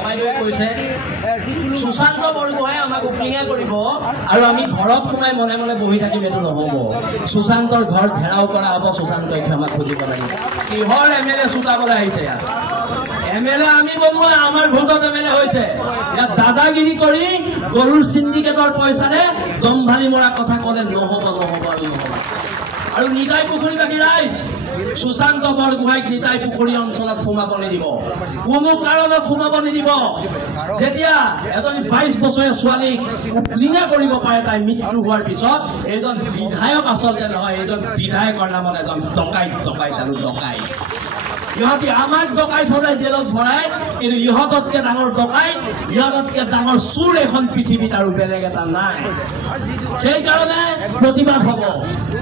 ককাইদেৱে কৈছে সুশান্ত বৰগোহাঁই আমাক উপিঙে কৰিব আৰু আমি ঘৰত সোমাই মনে মনে বহি থাকিম, এইটো নহ'ব। সুশান্তৰ ঘৰ ঘেৰাও কৰা হ'ব, সুশান্তই ক্ষমা খুজিব লাগিব। কিহৰ MLA চুটাবলৈ আহিছে ইয়াত? MLA আমি বনোৱা, আমাৰ ভোটত MLA হৈছে। ইয়াত দাদাগিৰি কৰি গৰুৰ চিণ্ডিকেটৰ পইচাৰে দম্ভালি মৰা কথা ক'লে নহ'ব আৰু নহ'ব। আৰু নিতাই পুখুৰীবাসী ৰাইজ, সুশান্ত বৰগোহাঁইক নিতাই পুখুৰী অঞ্চলত সোমাব নিদিব, কোনো কাৰণত সোমাব নিদিব। যেতিয়া এজনী 22 বছৰীয়া ছোৱালীক উপ্লিঙা কৰিব পাৰে তাই মৃত্যু হোৱাৰ পিছত, এইজন বিধায়ক আচলতে নহয়, এইজন বিধায়কৰ নামত এজন ডকাইত আৰু ডকাইত। ইহঁতি আমাক ডকাইত সদায় জেলত ভৰাই, কিন্তু ইহঁততকে ডাঙৰ ডকাইত, ইহঁততকে ডাঙৰ চোৰ এখন পৃথিৱীত আৰু বেলেগ এটা নাই। সেইকাৰণে প্ৰতিবাদ হ'ব।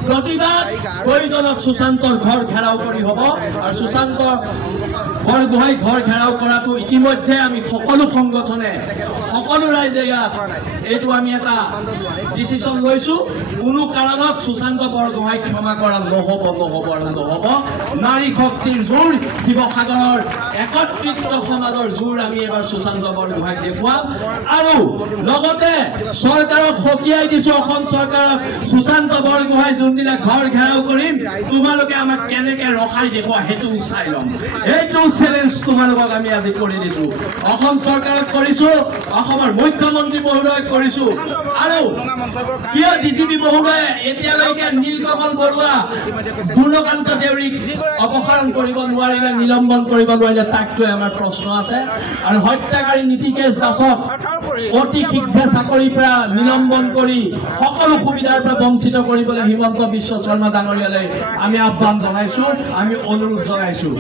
প্ৰতিবাদ প্ৰয়োজনত সুশান্তৰ ঘৰ ঘেৰাও কৰি হ'ব। আৰু সুশান্ত বৰগোহাঁই ঘৰ ঘেৰাও কৰাটো ইতিমধ্যে আমি সকলো সংগঠনে, সকলো ৰাইজে ইয়াত এইটো আমি এটা ডিচিশ্যন লৈছো। কোনো কাৰণত সুশান্ত বৰগোহাঁইক ক্ষমা কৰা নহ'ব। নাৰী শক্তিৰ জোৰ, শিৱসাগৰৰ একত্ৰিত সমাজৰ জোৰ আমি এবাৰ সুশান্ত বৰগোহাঁইক দেখুৱাম। আৰু লগতে চৰকাৰক সকীয়াই দিছো, অসম চৰকাৰক, সুশান্ত বৰগোহাঁই যোনদিনা ঘৰ ঘেৰাও কৰিম, তোমালোকে আমাক কেনেকে ৰখাই দেখুওৱা সেইটো চাই ল'ম। এইটো চেলেঞ্জ তোমালোকক আমি আজি কৰি দিছো। অসম চৰকাৰক কৰিছো, অসমৰ মুখ্যমন্ত্ৰী মহোদয়ক কৰিছো। আৰু কিয় DGP মহোদয়ে এতিয়ালৈকে নীলকমল বৰুৱা, পূৰ্ণকান্ত দেউৰীক অপসাৰণ কৰিব নোৱাৰিলে, নিলম্বন কৰিব নোৱাৰিলে, তাক লৈ আমাৰ প্ৰশ্ন আছে। আৰু হত্যাকাৰী নীতিকেশ দাসক অতি শীঘ্ৰে চাকৰিৰ পৰা নিলম্বন কৰি সকলো সুবিধাৰ পৰা বঞ্চিত কৰিবলৈ হিমন্ত বিশ্ব শৰ্মা ডাঙৰীয়ালৈ আমি আহ্বান জনাইছো, আমি অনুৰোধ জনাইছো।